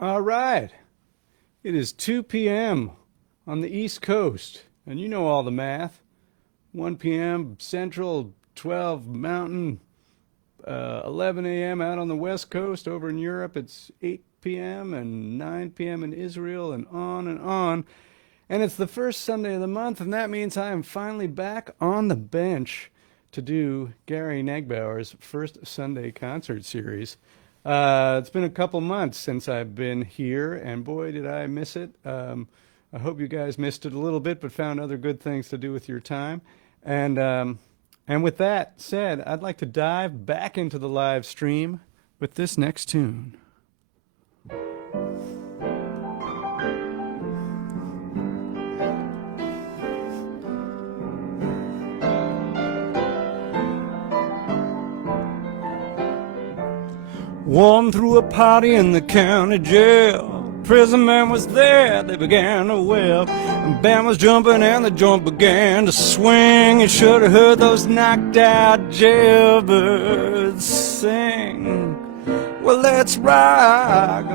All right. It is 2 p.m. on the East Coast, and you know all the math. 1 p.m. Central, 12 Mountain, 11 a.m. out on the West Coast. Over in Europe, it's 8 p.m. and 9 p.m. in Israel, and on and on. And it's the first Sunday of the month, and that means I am finally back on the bench to do Gary Negbaur's first Sunday concert series. It's been a couple months since I've been here, and boy, did I miss it. I hope you guys missed it a little bit, but found other good things to do with your time. And with that said, I'd like to dive back into the live stream with this next tune. Warm through a party in the county jail. Prison man was there, they began to wail. And band was jumping and the joint began to swing. You should have heard those knocked out jailbirds sing. Well, let's rock.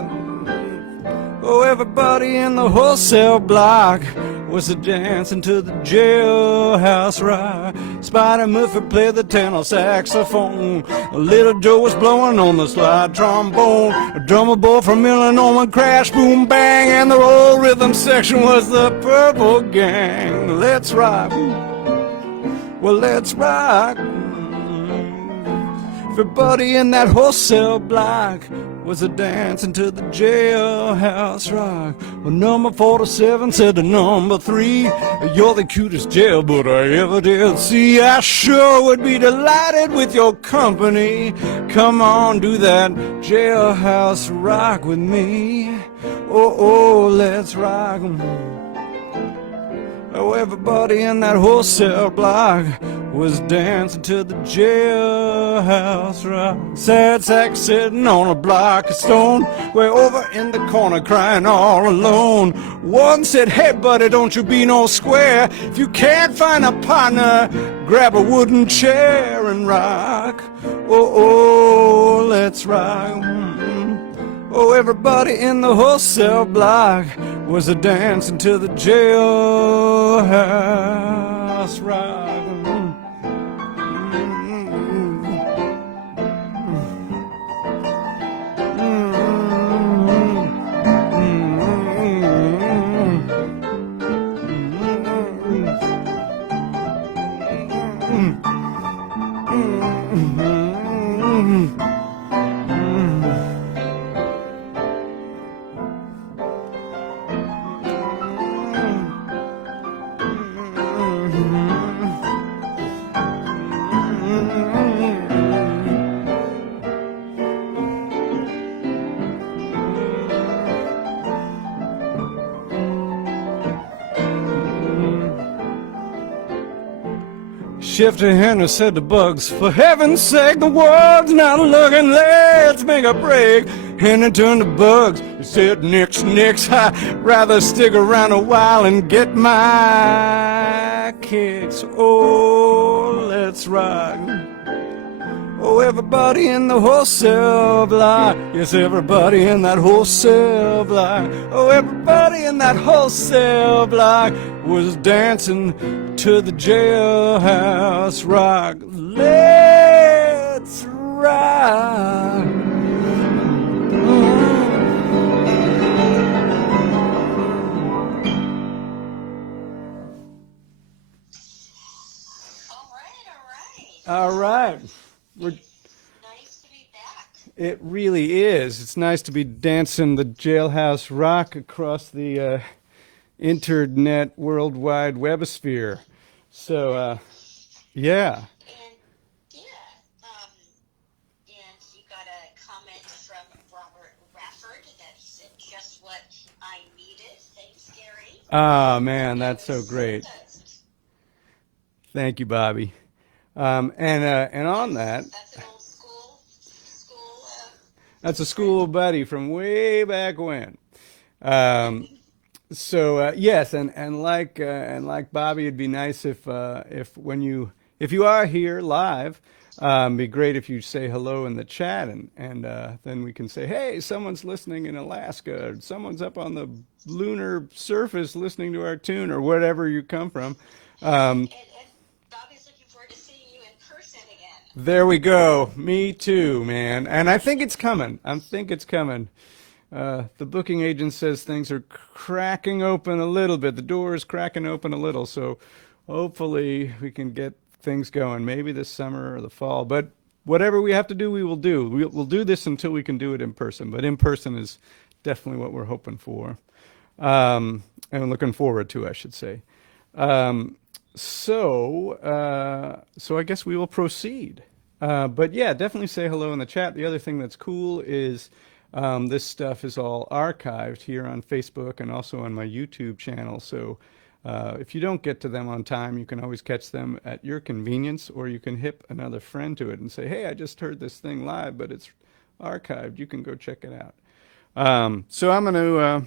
Oh, everybody in the wholesale block was a dancing to the Jailhouse Rock. Spider Murphy played the tenor saxophone. Little Joe was blowing on the slide trombone. A drummer boy from Illinois crashed, boom, bang. And the whole rhythm section was the Purple Gang. Let's rock. Well, let's rock. Everybody in that wholesale block was a dancing to the Jailhouse Rock. Well, number 47 said to number 3, you're the cutest jailbird I ever did see. I sure would be delighted with your company. Come on, do that Jailhouse Rock with me. Oh, let's rock. Oh, everybody in that wholesale block was dancing to the Jailhouse Rock. Sad sack sitting on a block of stone, way over in the corner crying all alone. One said, hey buddy, don't you be no square. If you can't find a partner, grab a wooden chair and rock. Oh, let's rock. Oh, everybody in the wholesale block was a dancing to the Jailhouse Rock. Shifty Henry said to Bugs, for heaven's sake, the world's not looking, let's make a break. Henry turned to Bugs, he said, nix, I'd rather stick around a while and get my kicks. Oh, let's rock. Oh, everybody in the wholesale block. Yes, everybody in that wholesale block. Oh, everybody in that wholesale block was dancing to the Jailhouse Rock. Let's rock. All right. We're Nice to be back. It really is. It's nice to be dancing the Jailhouse Rock across the internet worldwide webosphere. So, yeah. And and you got a comment from Robert Rafford that he said just what I needed. Thanks, Gary. Ah, man, that's so So great. touched. Thank you, Bobby. And on that, That's an old school. that's a school buddy from way back when. Um, yes, and like Bobby, it'd be nice if when you if you are here live, Be great if you say hello in the chat, and then we can say, hey, someone's listening in Alaska, or someone's up on the lunar surface listening to our tune, or wherever you come from. Um, And Bobby's looking forward to seeing you in person again. there we go. Me too, man. And I think it's coming. I think it's coming. The booking agent says things are cracking open a little bit. The door is cracking open a little, so hopefully we can get things going. Maybe this summer or the fall. But whatever we have to do, we will do. We'll do this until we can do it in person. But in person is definitely what we're hoping for, and looking forward to, I should say. Um, so I guess we will proceed. But yeah, definitely say hello in the chat. The other thing that's cool is this stuff is all archived here on Facebook and also on my YouTube channel. So if you don't get to them on time, you can always catch them at your convenience, or you can hip another friend to it and say, hey, I just heard this thing live, but it's archived. You can go check it out. So I'm going to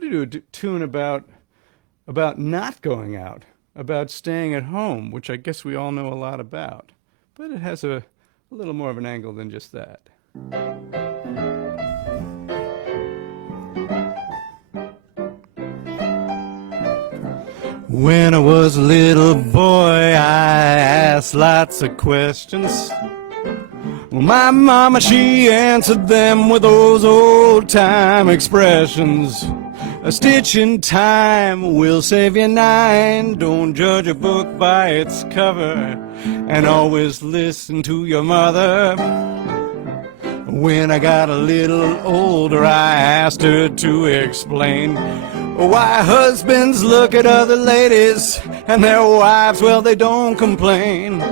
do a tune about not going out, about staying at home, which I guess we all know a lot about. But it has a little more of an angle than just that. When I was a little boy, I asked lots of questions. Well, my mama, she answered them with those old-time expressions. A stitch in time will save you 9. Don't judge a book by its cover, and always listen to your mother. When I got a little older, I asked her to explain why husbands look at other ladies and their wives, well, they don't complain.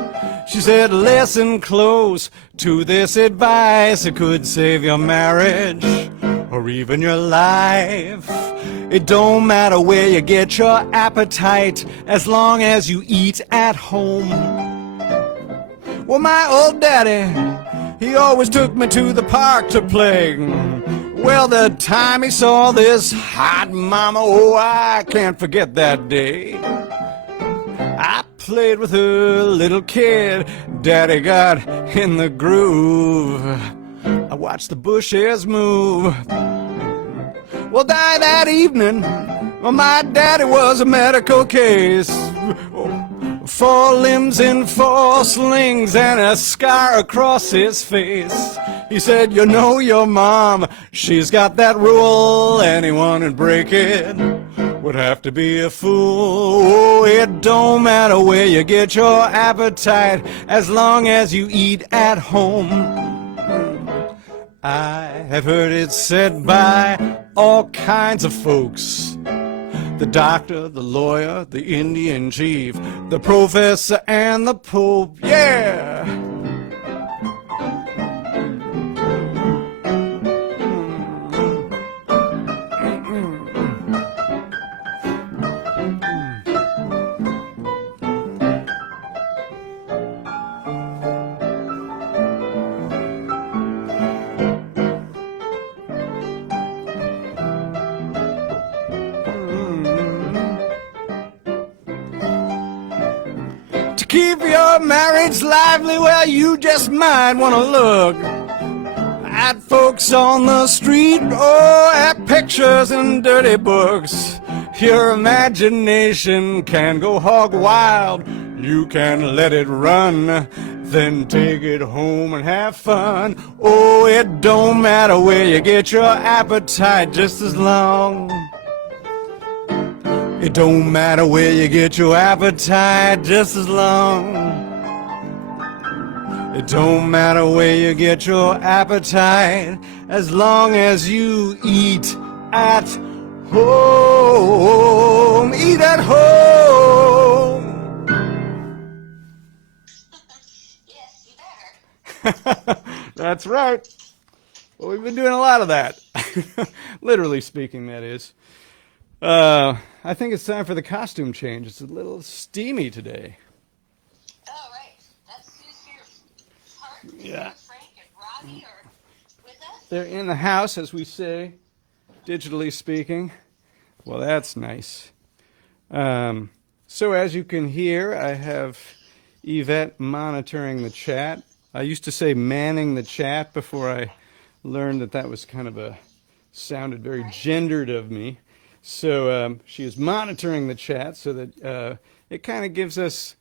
She said, listen close to this advice. It could save your marriage or even your life. It don't matter where you get your appetite, as long as you eat at home. Well, my old daddy, he always took me to the park to play. Well, the time he saw this hot mama, oh, I can't forget that day. I played with her little kid, daddy got in the groove. I watched the bushes move. Well, died that evening, well, my daddy was a medical case. 4 limbs in 4 slings and a scar across his face. He said, you know your mom, she's got that rule. Anyone who'd break it would have to be a fool. Oh, it don't matter where you get your appetite, as long as you eat at home. I have heard it said by all kinds of folks. The doctor, the lawyer, the Indian chief, the professor, and the Pope, yeah! Keep your marriage lively, well, you just might want to look at folks on the street, or at pictures in dirty books. Your imagination can go hog wild. You can let it run, then take it home and have fun. Oh, it don't matter where you get your appetite, just as long. It don't matter where you get your appetite, just as long. It don't matter where you get your appetite, as long as you eat at home. Eat at home. Yes, you better. That's right. Well, we've been doing a lot of that. Literally speaking, that is. I think it's time for the costume change. It's a little steamy today. Oh, right. That's who's here. Hart, Yeah. Frank, and Robbie are with us. They're in the house, as we say, digitally speaking. Well, that's nice. So as you can hear, I have Yvette monitoring the chat. I used to say manning the chat before I learned that that was kind of sounded very Right. gendered of me. So she is monitoring the chat so that it kind of gives us,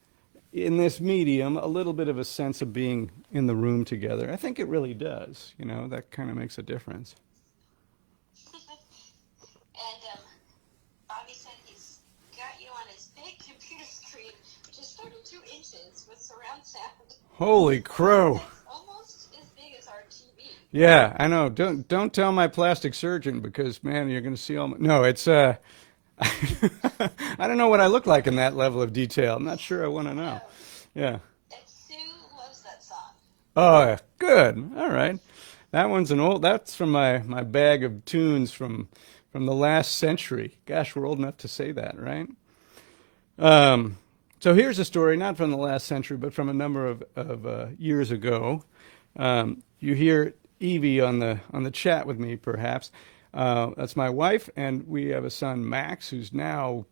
in this medium, a little bit of a sense of being in the room together. I think it really does. That kind of makes a difference. And Bobby said he's got you on his big computer screen, which is 32 inches with surround sound. Holy crow. That's almost as big as our TV. Yeah, I know. Don't tell my plastic surgeon because man, you're going to see all my... No, it's I don't know what I look like in that level of detail. I'm not sure I want to know. Oh, Yeah. and Sue loves that song. Oh, good. All right. That's from my bag of tunes from the last century. Gosh, we're old enough to say that, right? So here's a story, not from the last century, but from a number of years ago. You hear Evie on the chat with me, perhaps. That's my wife, and we have a son, Max, who's now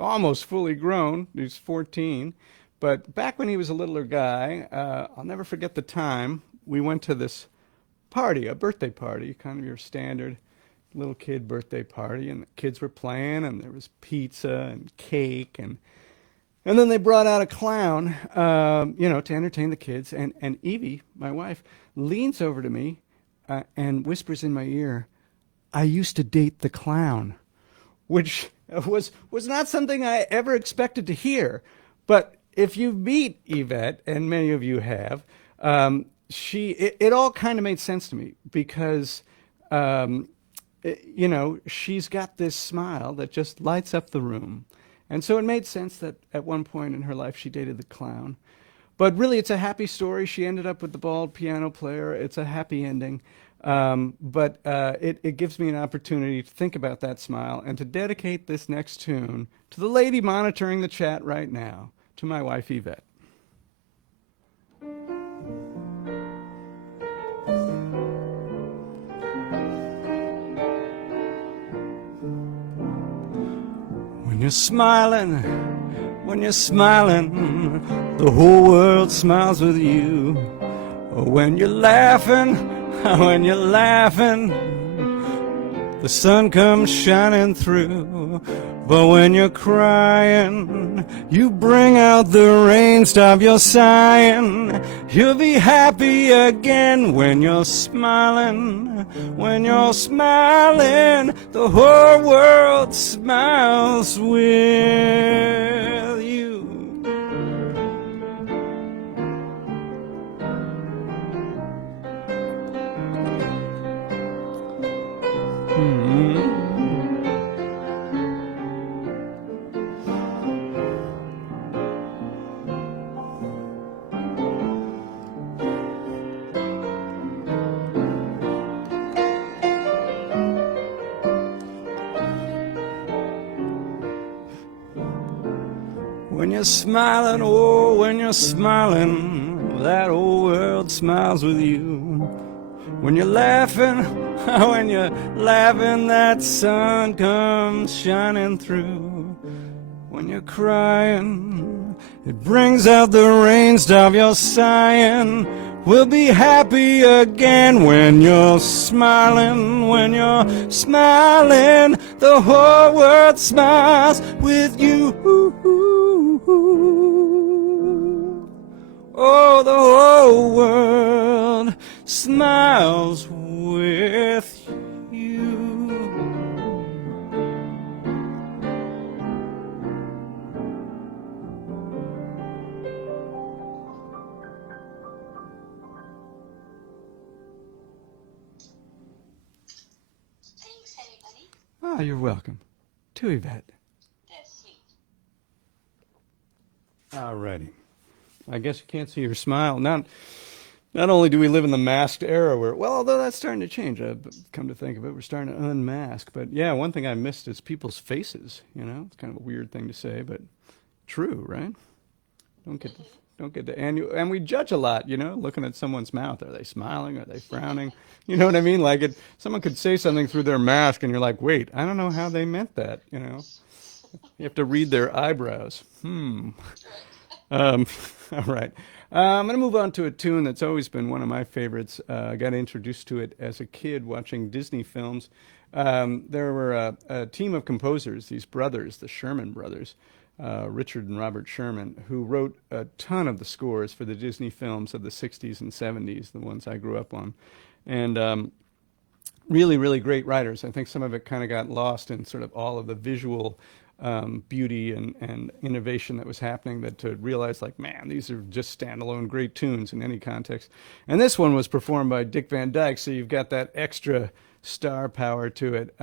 almost fully grown. He's 14. But back when he was a littler guy, I'll never forget the time we went to this party, a birthday party, kind of your standard little kid birthday party, and the kids were playing, and there was pizza and cake, and then they brought out a clown, to entertain the kids. And Evie, my wife, leans over to me and whispers in my ear, "I used to date the clown," which was not something I ever expected to hear. But if you meet Yvette, and many of you have, it all kind of made sense to me because, she's got this smile that just lights up the room. And so it made sense that at one point in her life she dated the clown. But really, it's a happy story. She ended up with the bald piano player. It's a happy ending. But it gives me an opportunity to think about that smile and to dedicate this next tune to the lady monitoring the chat right now, to my wife, Yvette. When you're smiling, the whole world smiles with you. When you're laughing, the sun comes shining through. But when you're crying, you bring out the rain, stop your sighing. You'll be happy again when you're smiling. When you're smiling, the whole world smiles with you. When you're smiling, oh, when you're smiling, that whole world smiles with you. When you're laughing, that sun comes shining through. When you're crying, it brings out the rain, stop your sighing. We'll be happy again when you're smiling. When you're smiling, the whole world smiles with you. Oh, the whole world smiles with you. Thanks, anybody. Ah, you're welcome. To Yvette. That's sweet. Alrighty. I guess you can't see your smile. Not only do we live in the masked era where, well, although that's starting to change, I've come to think of it, we're starting to unmask. But yeah, one thing I missed is people's faces. It's kind of a weird thing to say, but true, right? Don't get to, and we judge a lot, looking at someone's mouth. Are they smiling? Are they frowning? You know what I mean? Like someone could say something through their mask, and you're like, wait, I don't know how they meant that. You have to read their eyebrows. Right. All right. I'm going to move on to a tune that's always been one of my favorites. I got introduced to it as a kid watching Disney films. There were a team of composers, these brothers, the Sherman brothers, Richard and Robert Sherman, who wrote a ton of the scores for the Disney films of the 60s and 70s, the ones I grew up on. And really, really great writers. I think some of it kind of got lost in sort of all of the visual beauty and innovation that was happening, that to realize, like, man, these are just standalone great tunes in any context. And this one was performed by Dick Van Dyke, so you've got that extra star power to it.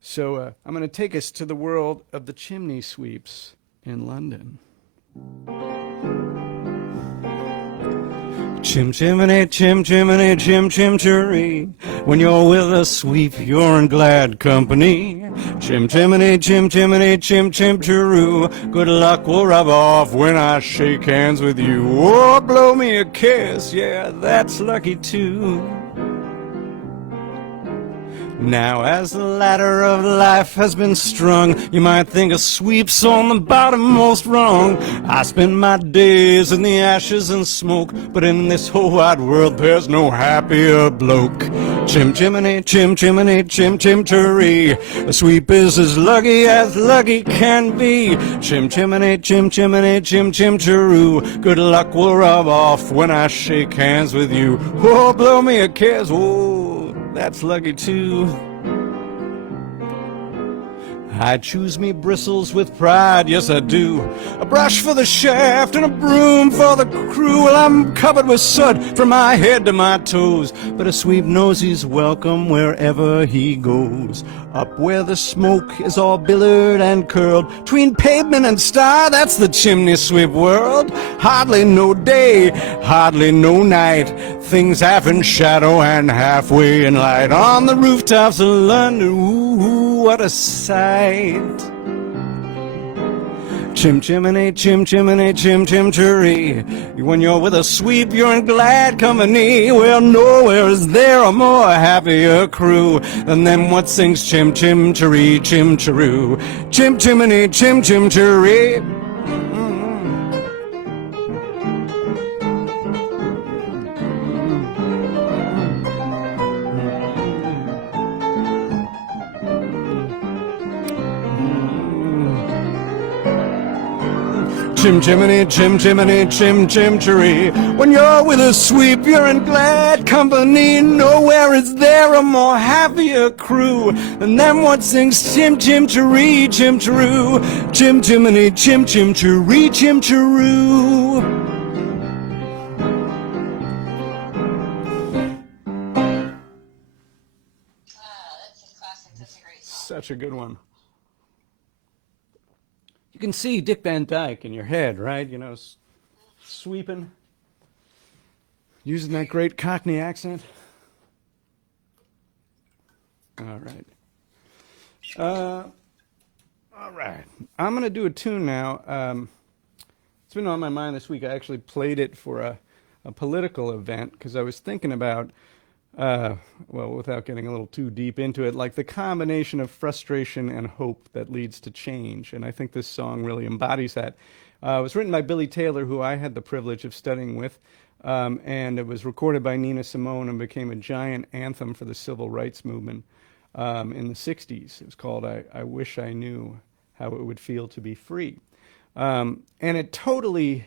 So I'm going to take us to the world of the Chimney Sweeps in London. Chim chimney, chim chimney, chim chim cheree. When you're with a sweep, you're in glad company. Chim chimney, chim chimney, chim chim cheroo. Good luck will rub off when I shake hands with you. Oh, blow me a kiss, yeah, that's lucky too. Now as the ladder of life has been strung, you might think a sweep's on the bottommost rung. I spend my days in the ashes and smoke, but in this whole wide world there's no happier bloke. Chim chimney, chim chimney, chim chim cheree. A sweep is as lucky can be. Chim chimney, chim chimney, chim chim cheroo. Good luck will rub off when I shake hands with you. Oh, blow me a kiss, oh, that's lucky too. I choose me bristles with pride, yes I do. A brush for the shaft and a broom for the crew. Well, I'm covered with soot from my head to my toes, but a sweep knows he's welcome wherever he goes. Up where the smoke is all billowed and curled, between pavement and star, that's the chimney sweep world. Hardly no day, hardly no night, things half in shadow and halfway in light. On the rooftops of London, ooh, what a sight. Chim chimney, chim chimney, chim chim cheree. When you're with a sweep, you're in glad company. Well, nowhere is there a more happier crew than them what sings chim chim cheree, chim cheroo. Chim chimney, chim chim cheree. Chim chimney, chim chimney, chim chim cheree. When you're with a sweep, you're in glad company. Nowhere is there a more happier crew than them what sings chim chim cheree, chim cheroo. Chim chimney, chim chim cheree, chim cheroo. That's a classic. That's a great song. Such a good one. You can see Dick Van Dyke in your head, right? You know, sweeping, using that great Cockney accent. All right. All right. I'm going to do a tune now. It's been on my mind this week. I actually played it for a political event because I was thinking about, well, without getting a little too deep into it, like the combination of frustration and hope that leads to change. And I think this song really embodies that. It was written by Billy Taylor, who I had the privilege of studying with, and it was recorded by Nina Simone and became a giant anthem for the civil rights movement in the 60s. It was called I Wish I Knew How It Would Feel to Be Free. And it totally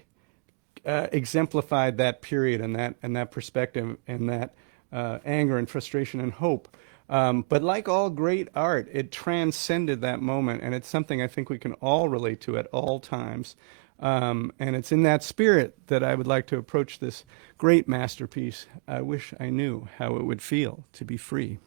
exemplified that period and that perspective and that anger and frustration and hope. But like all great art, it transcended that moment, and it's something I think we can all relate to at all times. And it's in that spirit that I would like to approach this great masterpiece. I wish I knew how it would feel to be free.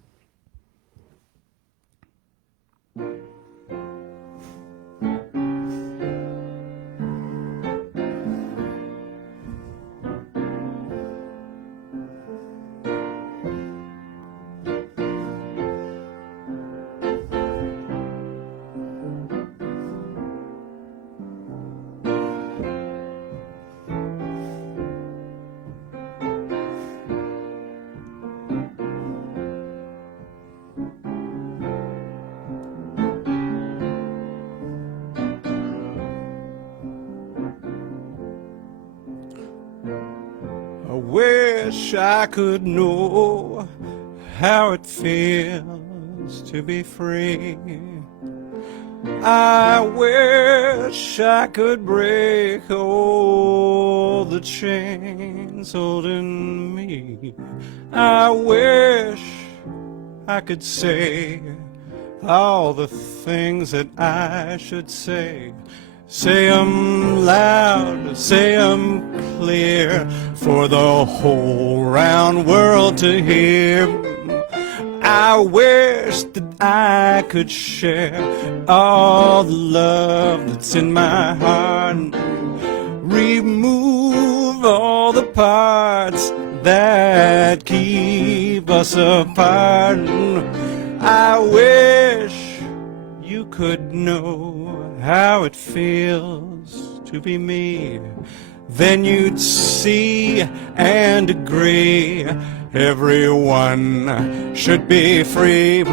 wish I could know how it feels to be free. I wish I could break all the chains holding me. I wish I could say all the things that I should say. Say 'em loud, say 'em clear, for the whole round world to hear. I wish that I could share all the love that's in my heart. Remove all the parts that keep us apart. I wish you could know how it feels to be me. Then you'd see and agree everyone should be free.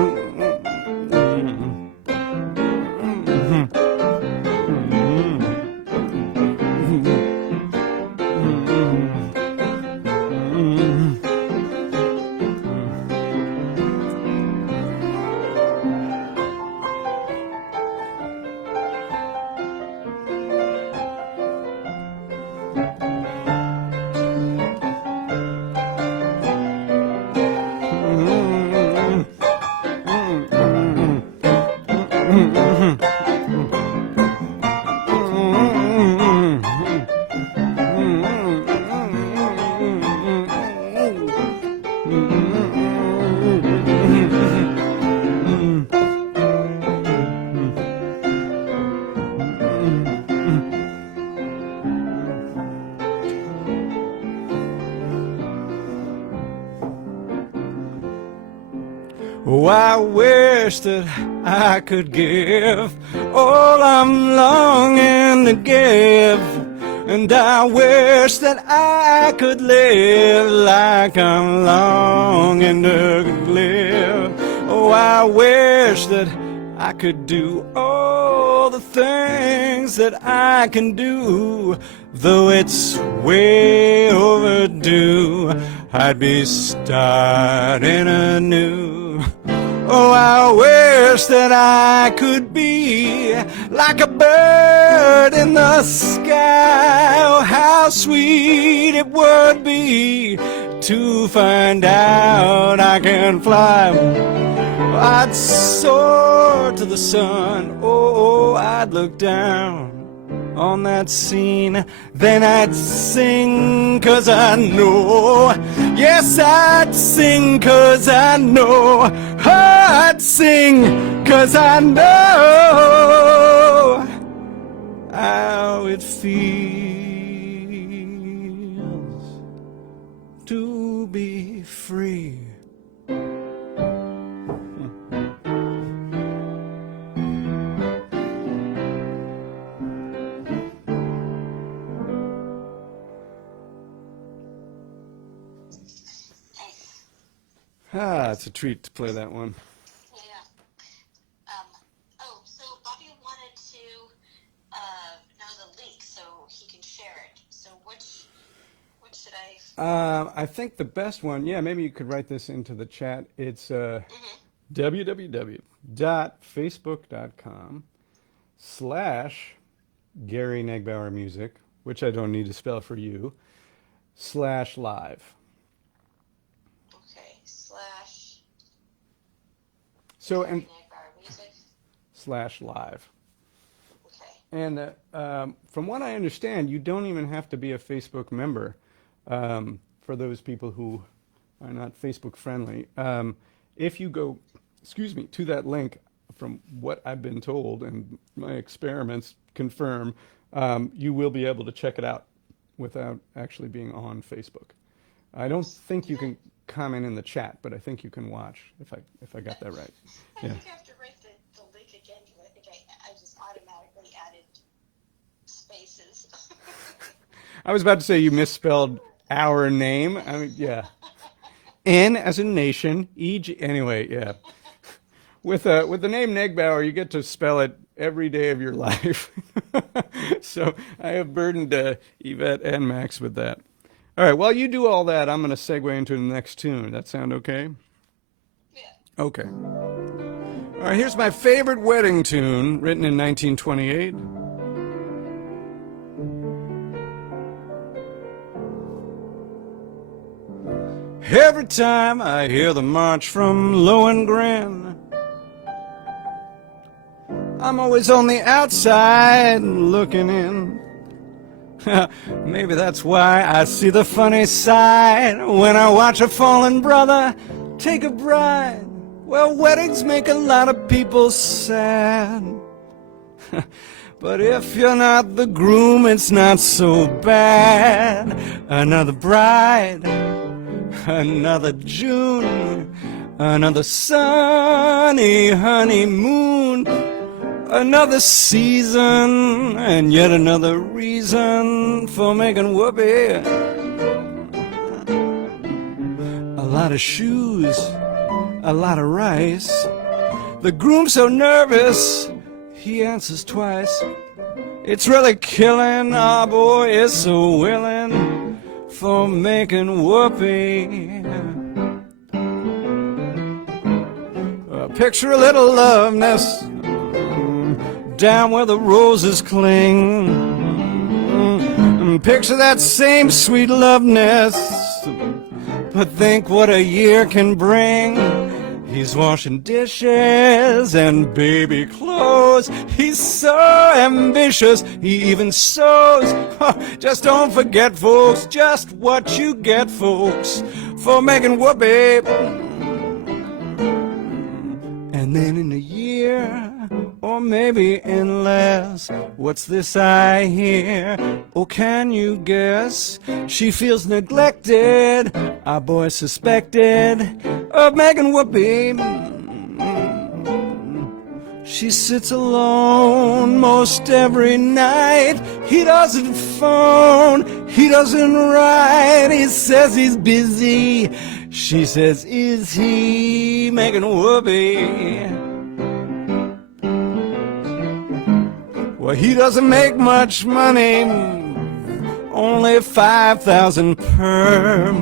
Oh, I wish that I could give all I'm longing to give. And I wish that I could live like I'm longing to live. Oh, I wish that I could do all the things that I can do. Though it's way overdue, I'd be starting anew. Oh, I wish that I could be like a bird in the sky. Oh, how sweet it would be to find out I can fly. I'd soar to the sun. Oh, I'd look down on that scene. Then I'd sing 'cause I know. Yes, I'd sing 'cause I know. I'd sing 'cause I know how it feels to be free. Ah, it's a treat to play that one. Yeah. So Bobby wanted to know the link so he can share it. So which should I? I think the best one, yeah, maybe you could write this into the chat. It's www.facebook.com/Gary Negbaur Music, which I don't need to spell for you, /live. Okay. Slash. So, and Negbaur Music. /live. Okay. And from what I understand, you don't even have to be a Facebook member for those people who are not Facebook friendly. If you go, to that link, from what I've been told and my experiments confirm, you will be able to check it out without actually being on Facebook. I don't think you can comment in the chat, but I think you can watch if I got that right. I think I have to write the link again because I think I just automatically added spaces. I was about to say you misspelled our name. I mean, yeah. N as in nation, E-G, anyway, yeah. With the name Negbaur, you get to spell it every day of your life. So I have burdened Yvette and Max with that. All right, while you do all that, I'm going to segue into the next tune. That sound okay? Yeah. Okay. All right, here's my favorite wedding tune, written in 1928. Every time I hear the march from Lohengrin, I'm always on the outside looking in. Maybe that's why I see the funny side when I watch a fallen brother take a bride. Well, weddings make a lot of people sad. But if you're not the groom, it's not so bad. Another bride, another June, another sunny honeymoon, another season, and yet another reason for making Whoopi. A lot of shoes, a lot of rice. The groom's so nervous, he answers twice. It's really killing, our boy is so willing for making Whoopi. Picture a little love nest down where the roses cling. Picture that same sweet love nest, but think what a year can bring. He's washing dishes and baby clothes. He's so ambitious, he even sews. Just don't forget, folks, just what you get, folks, for making Whoopi. And then in a year, or maybe in less, what's this I hear? Oh, can you guess? She feels neglected, our boy suspected of making Whoopi. She sits alone most every night. He doesn't phone, he doesn't write. He says he's busy. She says, is he making Whoopi? Well, he doesn't make much money, only 5,000 per.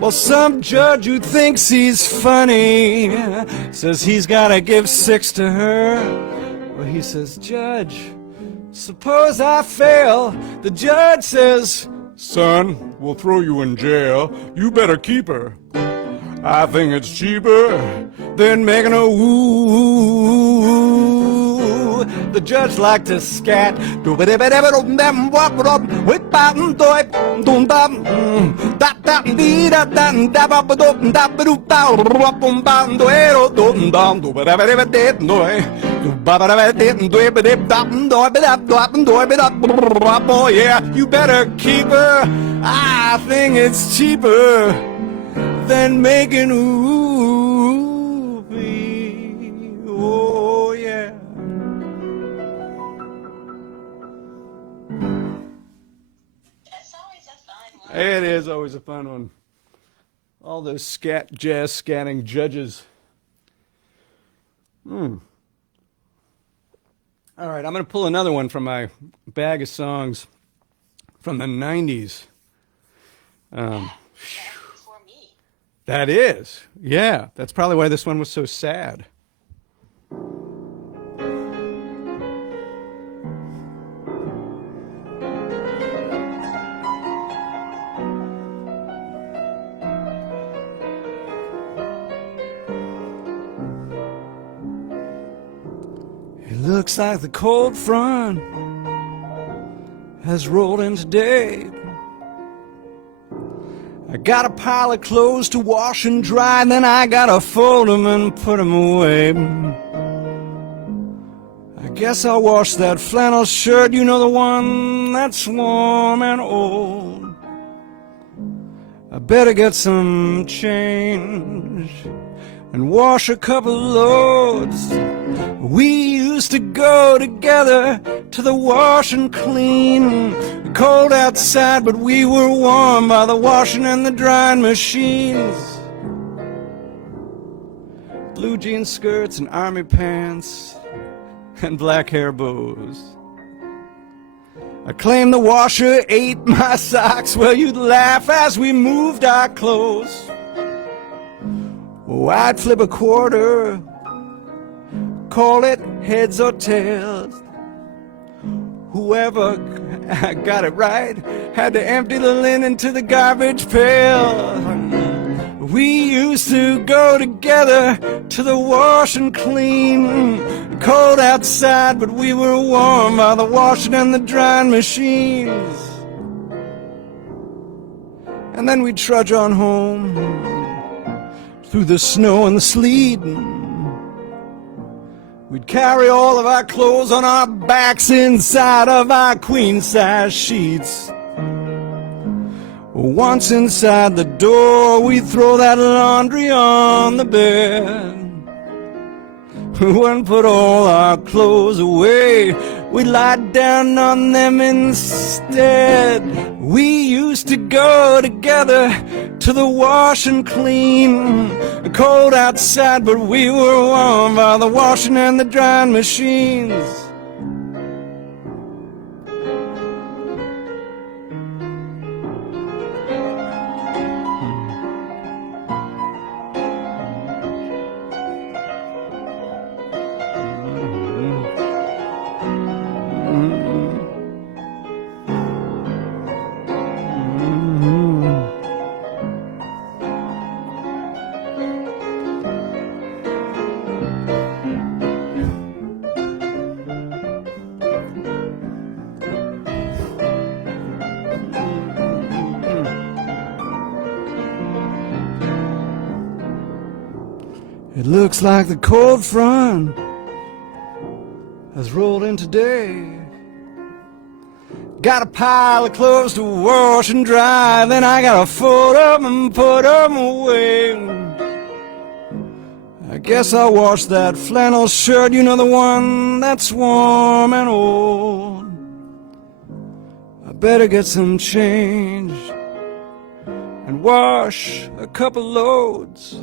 Well, some judge who thinks he's funny says he's gotta give 6 to her. Well, he says, Judge, suppose I fail. The judge says, son, we'll throw you in jail. You better keep her. I think it's cheaper than making a woo. The judge liked to scat. Yeah, you better keep her. I think it's cheaper than making Whoopi. Oh, yeah. That's always a fun one. It is always a fun one. All those jazz scatting judges. All right, I'm going to pull another one from my bag of songs from the 90s. Before me. That is. Yeah, that's probably why this one was so sad. It looks like the cold front has rolled in today. I got a pile of clothes to wash and dry, then I gotta fold them and put them away. I guess I'll wash that flannel shirt, you know, the one that's warm and old. I better get some change and wash a couple loads. We used to go together to the wash and clean. Cold outside, but we were warm by the washing and the drying machines. Blue jean skirts and army pants and black hair bows. I claim the washer ate my socks. Well, you'd laugh as we moved our clothes. Oh, I'd flip a quarter, call it heads or tails. Whoever got it right had to empty the linen to the garbage pail. We used to go together to the wash and clean. Cold outside, but we were warm by the washing and the drying machines. And then we'd trudge on home through the snow and the sleet. We'd carry all of our clothes on our backs inside of our queen-size sheets. Once inside the door, we'd throw that laundry on the bed. We wouldn't put all our clothes away, we'd lie down on them instead. We used to go together to the wash and clean. Cold outside, but we were warm by the washing and the drying machines. It looks like the cold front has rolled in today. Got a pile of clothes to wash and dry, then I gotta fold them and put them away. I guess I'll wash that flannel shirt, you know, the one that's warm and old. I better get some change and wash a couple loads.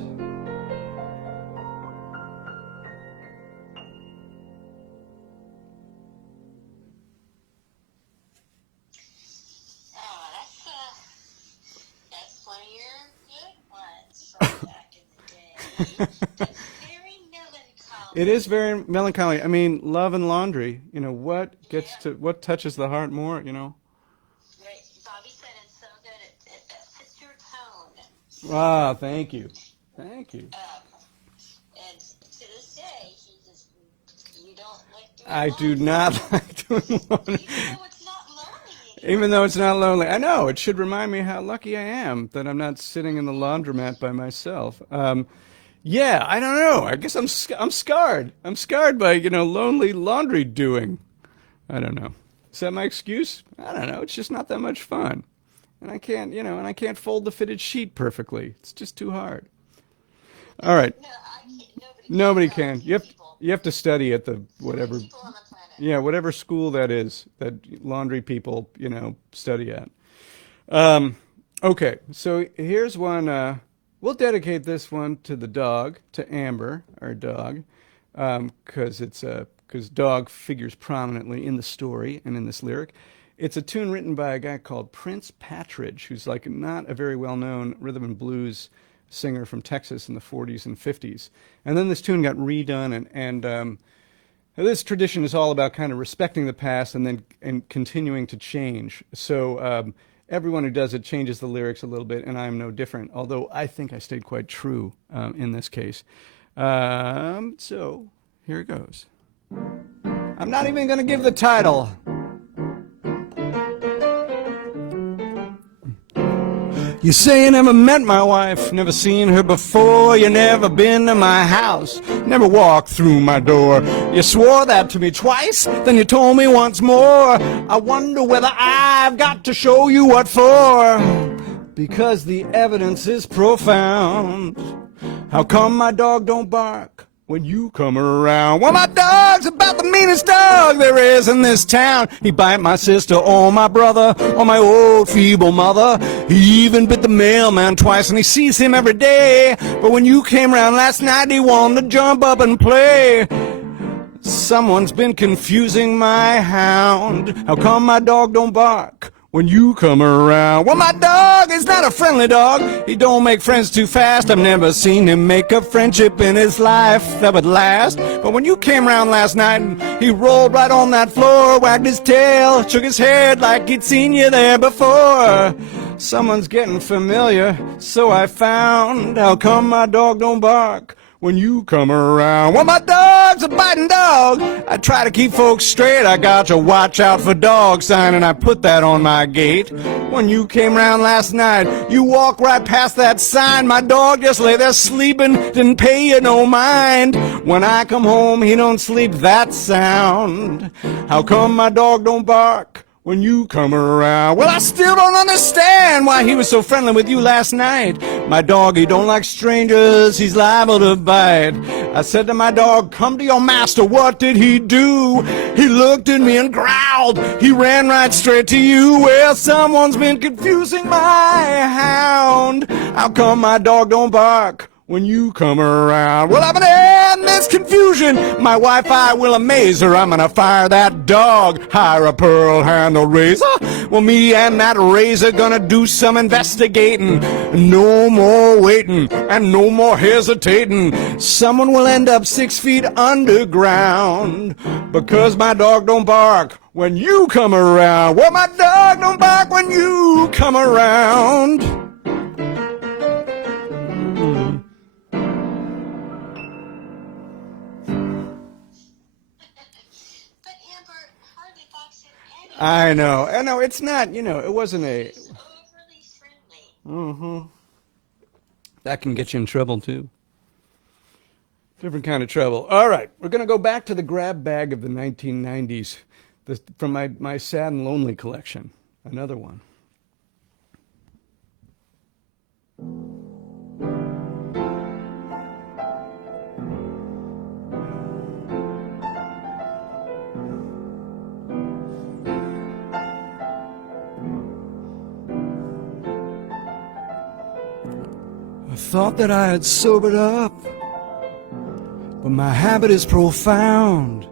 Very melancholy. It is very melancholy. I mean, love and laundry. You know, what what touches the heart more, you know? Right. Bobby said it's so good, it fits your tone. Ah, thank you. Thank you. And to this day, you don't like doing I laundry. do not like doing laundry. Even though it's not lonely. Even though it's not lonely. I know, it should remind me how lucky I am that I'm not sitting in the laundromat by myself. Yeah, I don't know. I guess I'm scarred. I'm scarred by, you know, lonely laundry doing. I don't know. Is that my excuse? I don't know. It's just not that much fun. And I can't, you know, and I can't fold the fitted sheet perfectly. It's just too hard. All right. No, I can't. Nobody No, can. few people. You have to study at the whatever, People on the planet. yeah, whatever school that is that laundry people, you know, study at. Okay, so here's one. We'll dedicate this one to the dog, to Amber, our dog, because dog figures prominently in the story and in this lyric. It's a tune written by a guy called Prince Patridge, who's like not a very well-known rhythm and blues singer from Texas in the 40s and 50s. And then this tune got redone, and this tradition is all about kind of respecting the past and continuing to change. So everyone who does it changes the lyrics a little bit, and I'm no different, although I think I stayed quite true in this case. So here it goes. I'm not even going to give the title. You say you never met my wife, never seen her before, you never been to my house, never walked through my door. You swore that to me twice, then you told me once more. I wonder whether I've got to show you what for, because the evidence is profound. How come my dog don't bark when you come around? Well, my dog's about the meanest dog there is in this town. He bite my sister or my brother or my old feeble mother. He even bit the mailman twice, and he sees him every day. But when you came around last night, he wanted to jump up and play. Someone's been confusing my hound. How come my dog don't bark when you come around? Well, my dog is not a friendly dog. He don't make friends too fast. I've never seen him make a friendship in his life that would last. But when you came around last night, he rolled right on that floor, wagged his tail, shook his head like he'd seen you there before. Someone's getting familiar, so I found. How come my dog don't bark when you come around? Well, my dog's a biting dog. I try to keep folks straight. I got to watch out for dog sign, and I put that on my gate. When you came round last night, you walked right past that sign. My dog just lay there sleeping, didn't pay you no mind. When I come home, he don't sleep that sound. How come my dog don't bark when you come around? Well, I still don't understand why he was so friendly with you last night. My dog, he don't like strangers, he's liable to bite. I said to my dog, come to your master, what did he do? He looked at me and growled, he ran right straight to you. Well, someone's been confusing my hound. How come my dog don't bark when you come around? Well, I'm gonna end this confusion. My wife, I will amaze her. I'm gonna fire that dog, hire a pearl-handled razor. Well, me and that razor gonna do some investigating. No more waiting and no more hesitating. Someone will end up 6 feet underground because my dog don't bark when you come around. Well, my dog don't bark when you come around. I know, it's not, it wasn't a... Overly friendly. That can get you in trouble, too. Different kind of trouble. All right, we're going to go back to the grab bag of the 1990s from my Sad and Lonely collection. Another one. I thought that I had sobered up, but my habit is profound.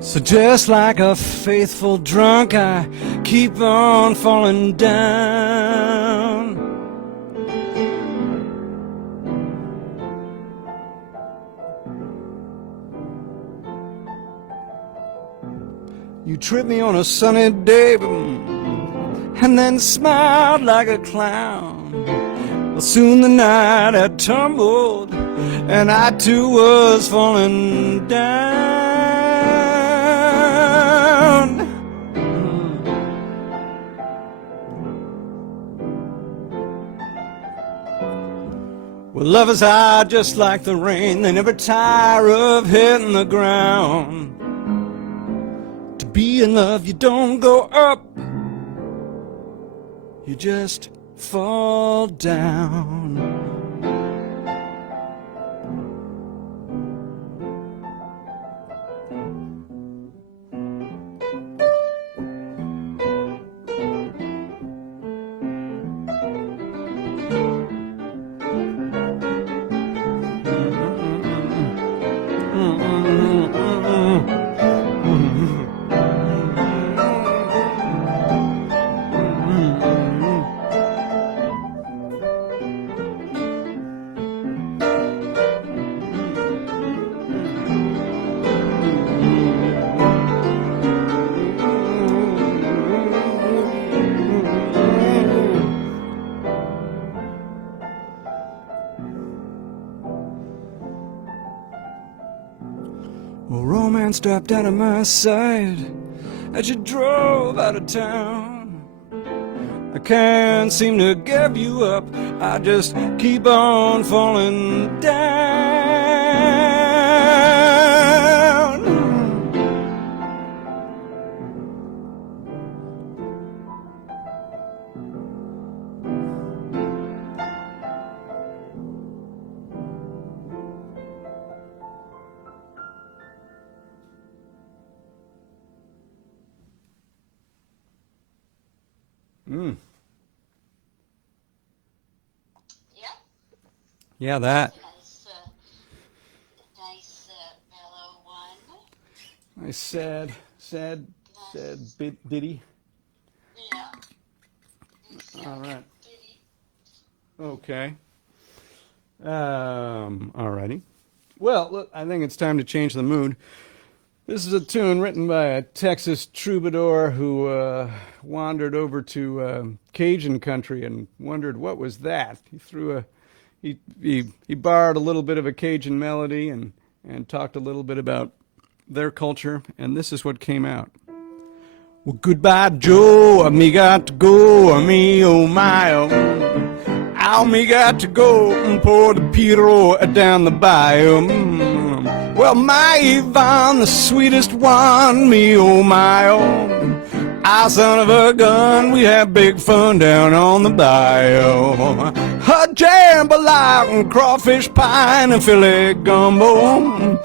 So just like a faithful drunk, I keep on falling down. You tripped me on a sunny day, and then smiled like a clown. Well, soon the night had tumbled, and I too was falling down. Well, lovers are just like the rain, they never tire of hitting the ground. To be in love, you don't go up, you just fall down. Well, romance dropped out of my sight as you drove out of town. I can't seem to give you up, I just keep on falling down. Yep. Yeah, that. Nice mellow one. Nice sad ditty. Yeah. All right. Ditty. Okay. Alrighty. Well, look, I think it's time to change the mood. This is a tune written by a Texas troubadour who wandered over to Cajun country and wondered what was that. He borrowed a little bit of a Cajun melody and talked a little bit about their culture, and this is what came out. Well, goodbye, Joe. Me got to go. Me, oh my, oh. Ow, me got to go. Pour the Pedro down the bayou. Well, my Yvonne, the sweetest one. Me, oh my, oh. Ah, son of a gun, we have big fun down on the bayou. A jambalaya and crawfish pie and Philly gumbo.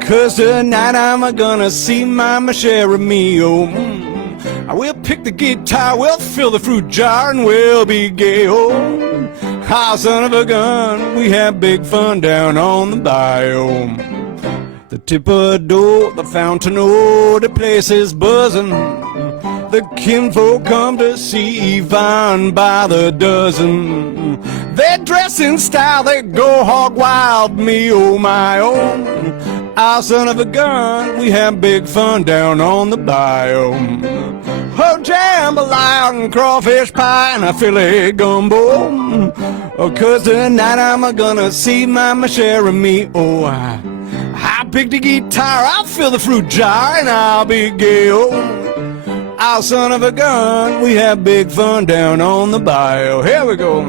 'Cause tonight I'm gonna see Mama share of me, oh. I will pick the guitar, we'll fill the fruit jar, and we'll be gay, oh. Ah, son of a gun, we have big fun down on the bayou. The Tipperdoe, the fountain, oh, the place is buzzing. The kinfolk come to see Yvonne by the dozen. They dress in style, they go hog wild, me, oh my, oh. Ah, son of a gun, we have big fun down on the bayou. Oh, jambalaya and crawfish pie and a Philly gumbo. Oh, 'cause tonight I'm gonna see Mama share of me, oh. I pick the guitar, I'll fill the fruit jar, and I'll be gay, oh. Ah, son of a gun, we have big fun down on the bayou. Here we go.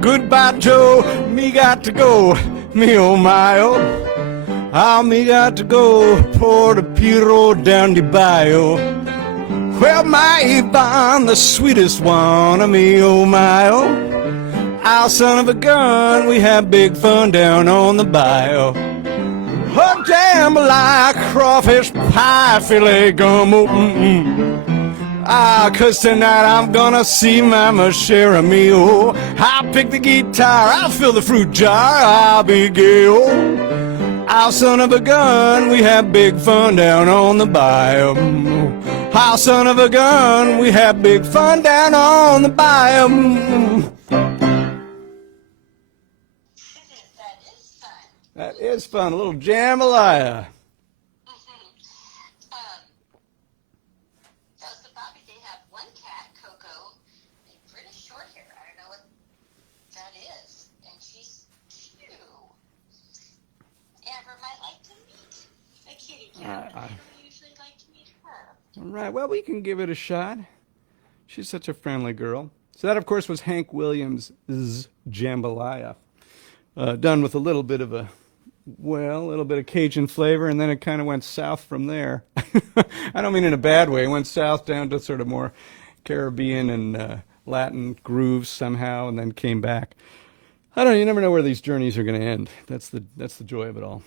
Goodbye, Joe, me got to go, me oh my oh. Ah, me got to go, pour the Pedro down the bayou. Well, my Yvonne, the sweetest one of me oh my oh. Ah, son of a gun, we have big fun down on the bayou. Oh, jambalaya, crawfish pie, Philly gumbo. Ah, 'cause tonight I'm gonna see Mama share of me, oh. I'll pick the guitar, I'll fill the fruit jar, I'll be gay, oh. Ah, son of a gun, we have big fun down on the bayou. Ah, son of a gun, we have big fun down on the bayou. That is fun. That is fun, a little jambalaya. So Bobby, they have one cat, Coco, a British short hair. I don't know what that is. And she's 2. Amber might like to meet a kitty cat, but I don't usually like to meet her. All right, well, we can give it a shot. She's such a friendly girl. So that, of course, was Hank Williams' Jambalaya, done with a little bit of Cajun flavor, and then it kind of went south from there. I don't mean in a bad way. It went south down to sort of more Caribbean and Latin grooves somehow, and then came back. I don't know. You never know where these journeys are going to end. That's the joy of it all.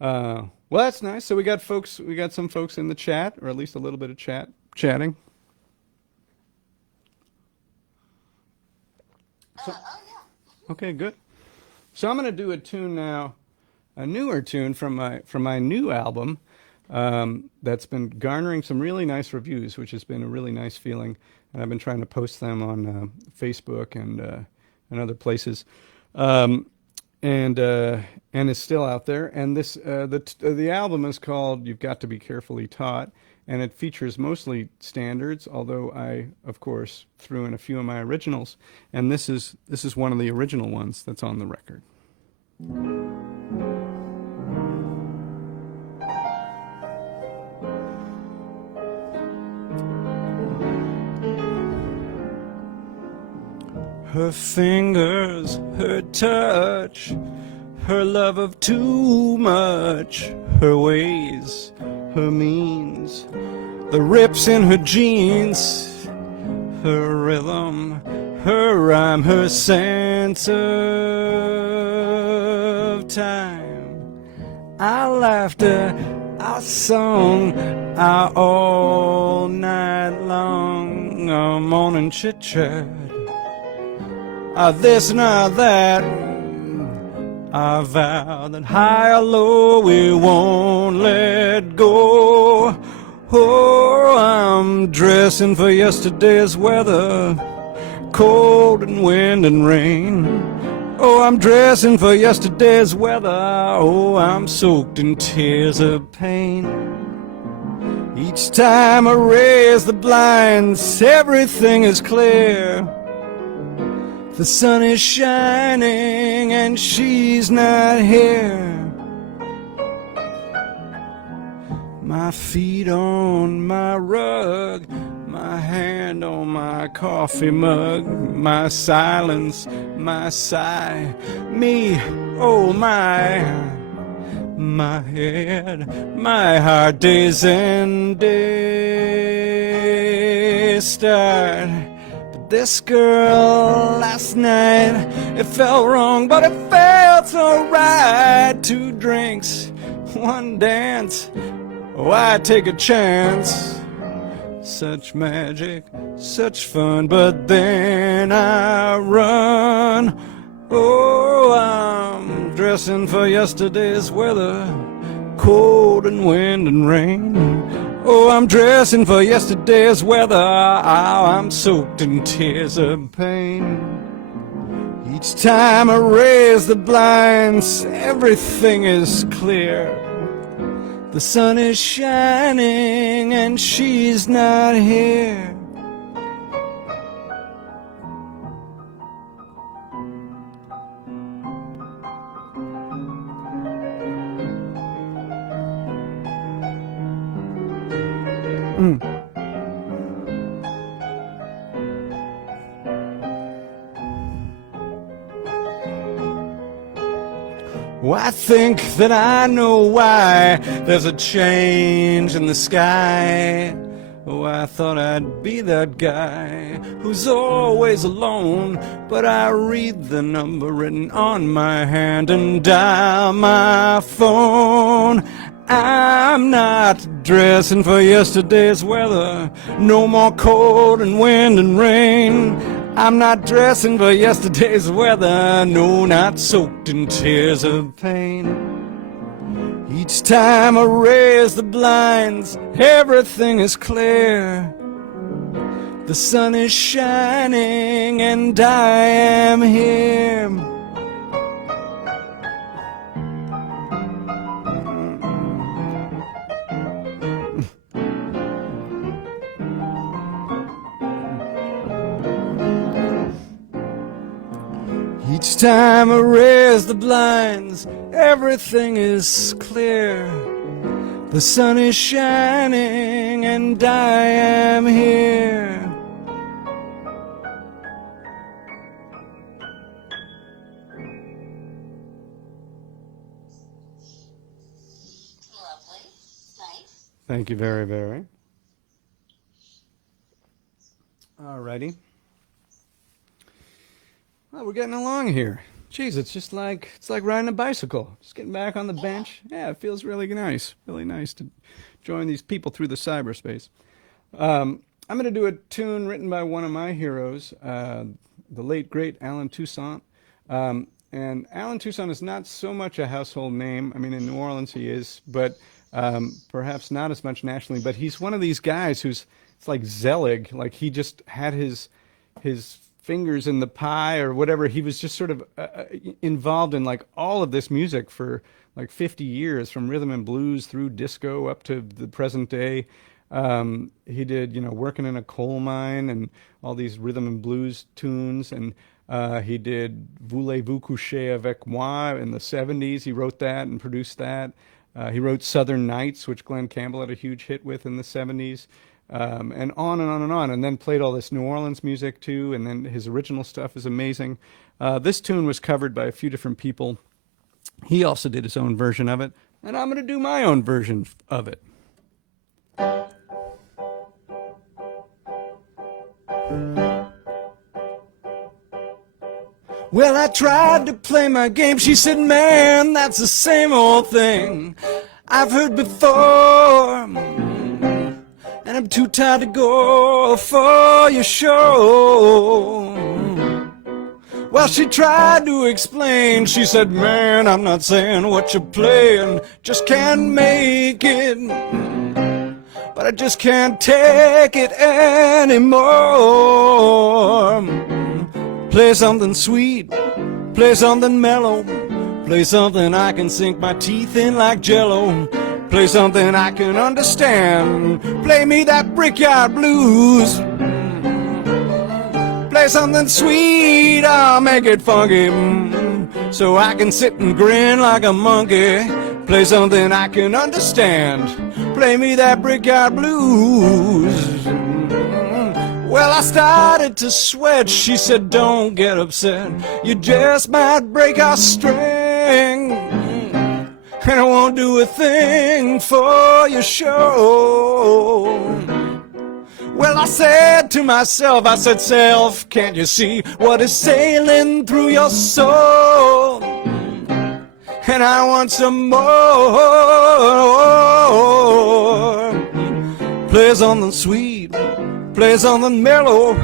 Well, that's nice. So we got some folks in the chat, or at least a little bit of chatting. So, Oh, yeah. okay, good. So I'm going to do a tune now a newer tune from my new album that's been garnering some really nice reviews, which has been a really nice feeling. And I've been trying to post them on Facebook and other places. Um, and is still out there. And the album is called "You've Got to Be Carefully Taught," and it features mostly standards, although I, of course, threw in a few of my originals. And this is one of the original ones that's on the record. Her fingers, her touch, her love of too much, her ways, her means, the rips in her jeans, her rhythm, her rhyme, her sense of time. Our laughter, our song, our all night long, our morning chit-chat. This and that, I vow that high or low we won't let go. Oh, I'm dressing for yesterday's weather, cold and wind and rain. Oh, I'm dressing for yesterday's weather. Oh, I'm soaked in tears of pain. Each time I raise the blinds, everything is clear. The sun is shining and she's not here. My feet on my rug, my hand on my coffee mug, my silence, my sigh, me, oh my head, my hard days and days start. This girl last night, it felt wrong, but it felt so right. 2 drinks, 1 dance, oh, I take a chance. Such magic, such fun, but then I run. Oh, I'm dressing for yesterday's weather, cold and wind and rain. Oh, I'm dressing for yesterday's weather. Oh, I'm soaked in tears of pain. Each time I raise the blinds, everything is clear. The sun is shining and she's not here. Oh, I think that I know why there's a change in the sky. Oh, I thought I'd be that guy who's always alone, but I read the number written on my hand and dial my phone. I'm not dressing for yesterday's weather, no more cold and wind and rain. I'm not dressing for yesterday's weather, no, not soaked in tears of pain. Each time I raise the blinds, everything is clear. The sun is shining and I am here. Each time I raise the blinds, everything is clear. The sun is shining and I am here. Lovely. Nice. Thank you very, very. Alrighty. Well, we're getting along here. Geez, it's like riding a bicycle. Just getting back on the bench. Yeah, it feels really nice. Really nice to join these people through the cyberspace. I'm going to do a tune written by one of my heroes, the late, great Alan Toussaint. And Alan Toussaint is not so much a household name. I mean, in New Orleans he is, but perhaps not as much nationally. But he's one of these guys who's, it's like Zelig, like he just had his fingers in the pie or whatever. He was just sort of involved in like all of this music for like 50 years, from rhythm and blues through disco up to the present day. He did, working in a coal mine and all these rhythm and blues tunes. And he did Voulez-vous coucher avec moi in the 70s. He wrote that and produced that. He wrote Southern Nights, which Glenn Campbell had a huge hit with in the 70s. And on and on and on. And then played all this New Orleans music too. And then his original stuff is amazing. This tune was covered by a few different people. He also did his own version of it. And I'm going to do my own version of it. Well, I tried to play my game. She said, man, that's the same old thing I've heard before. And I'm too tired to go for your show. Well, she tried to explain. She said, man, I'm not saying what you're playing just can't make it. But I just can't take it anymore. Play something sweet, play something mellow, play something I can sink my teeth in like Jello. Play something I can understand. Play me that Brickyard Blues. Play something sweet, I'll make it funky, so I can sit and grin like a monkey. Play something I can understand. Play me that Brickyard Blues. Well, I started to sweat. She said, don't get upset. You just might break our string. And I won't do a thing for your show. Well, I said to myself, I said, self, can't you see what is sailing through your soul? And I want some more. Play something sweet, play something mellow,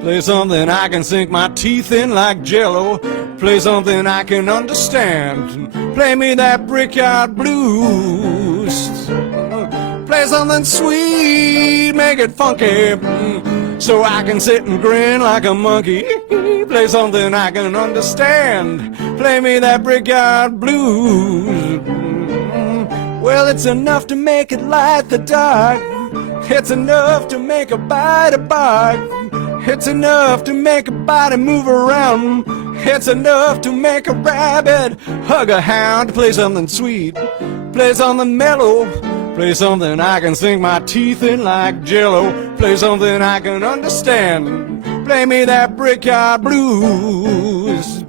play something I can sink my teeth in like Jello. Play something I can understand. Play me that Brickyard Blues. Play something sweet, make it funky, so I can sit and grin like a monkey. Play something I can understand. Play me that Brickyard Blues. Well, it's enough to make it light the dark. It's enough to make a body bark. It's enough to make a body move around. It's enough to make a rabbit hug a hound. Play something sweet, play something mellow, play something I can sink my teeth in like Jello. Play something I can understand. Play me that Brickyard Blues.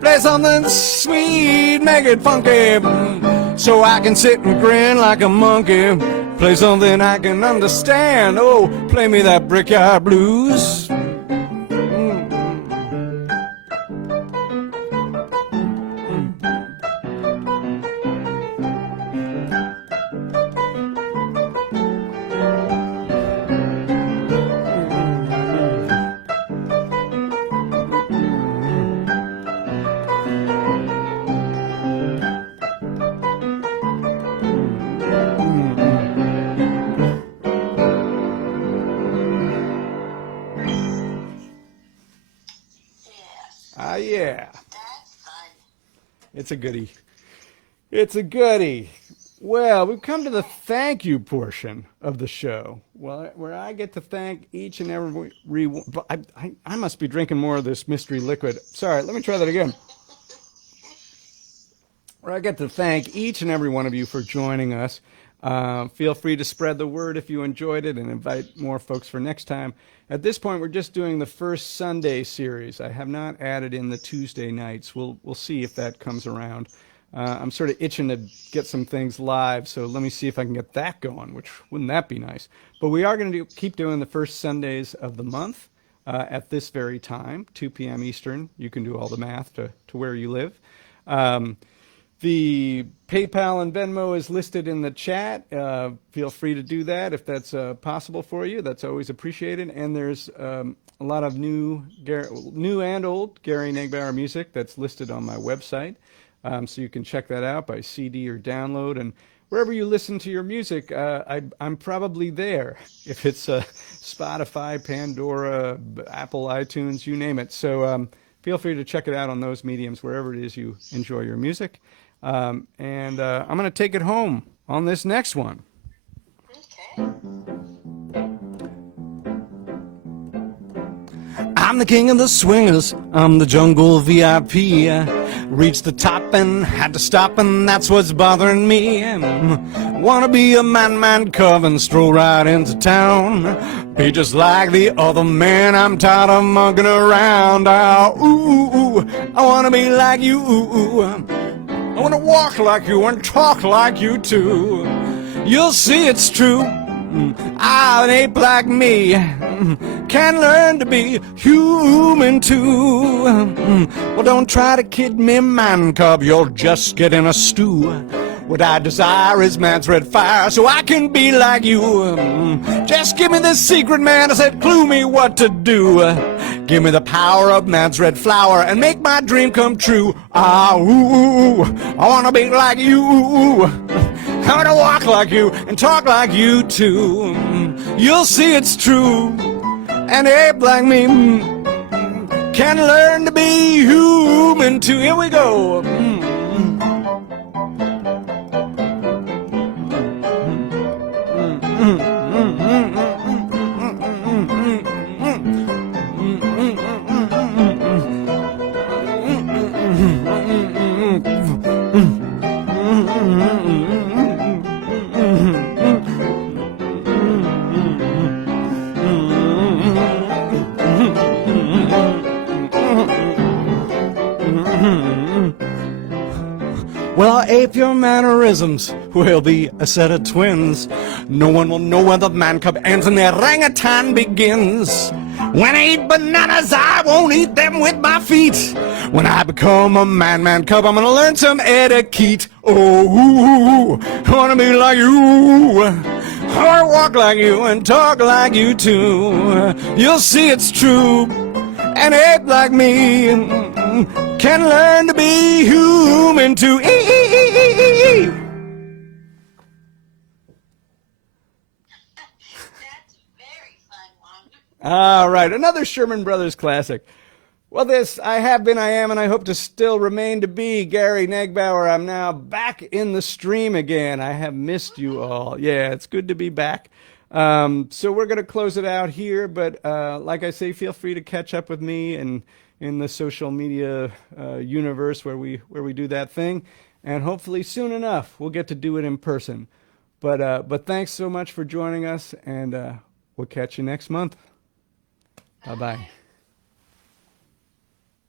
Play something sweet, make it funky, so I can sit and grin like a monkey. Play something I can understand. Oh, play me that Brickyard Blues. Yeah. That's fun. It's a goodie. It's a goodie. Well, we've come to the thank you portion of the show, well, where I get to thank each and every one. I must be drinking more of this mystery liquid. Sorry, let me try that again. Where I get to thank each and every one of you for joining us. Feel free to spread the word if you enjoyed it and invite more folks for next time. At this point, we're just doing the first Sunday series. I have not added in the Tuesday nights. We'll see if that comes around. I'm sort of itching to get some things live, so let me see if I can get that going, which wouldn't that be nice? But we are going to keep doing the first Sundays of the month at this very time, 2 p.m. Eastern. You can do all the math to where you live. The PayPal and Venmo is listed in the chat. Feel free to do that if that's possible for you. That's always appreciated. And there's a lot of new and old Gary Negbaur music that's listed on my website. So you can check that out by CD or download. And wherever you listen to your music, I'm probably there. If it's Spotify, Pandora, Apple, iTunes, you name it. So feel free to check it out on those mediums, wherever it is you enjoy your music. I'm going to take it home on this next one. Okay. I'm the king of the swingers, I'm the jungle VIP. Reached the top and had to stop, and that's what's bothering me. Wanna be a man cub and stroll right into town. Be just like the other men, I'm tired of monkeying around. Ooh, I wanna be like you. I wanna walk like you and talk like you too. You'll see it's true. An ape like me can learn to be human too. Well, don't try to kid me, man cub, you'll just get in a stew. What I desire is man's red fire, so I can be like you. Just give me the secret, man, I said, clue me what to do. Give me the power of man's red flower and make my dream come true. Ooh, I wanna be like you. I wanna walk like you and talk like you too. You'll see it's true. An ape like me can learn to be human too. Here we go. Well, I'll ape your mannerisms. We'll be a set of twins. No one will know where the man cub ends and the orangutan begins. When I eat bananas, I won't eat them with my feet. When I become a man cub, I'm gonna learn some etiquette. Oh, I wanna be like you. I wanna walk like you and talk like you too. You'll see it's true. An ape like me can learn to be human too. That's a very fun one. All right, another Sherman Brothers classic. Well, I am, and I hope to still remain to be Gary Negbaur. I'm now back in the stream again. I have missed you all. Yeah, it's good to be back. So we're going to close it out here, but like I say, feel free to catch up with me and in the social media universe where we do that thing, and hopefully soon enough we'll get to do it in person. But thanks so much for joining us, and we'll catch you next month. Bye bye.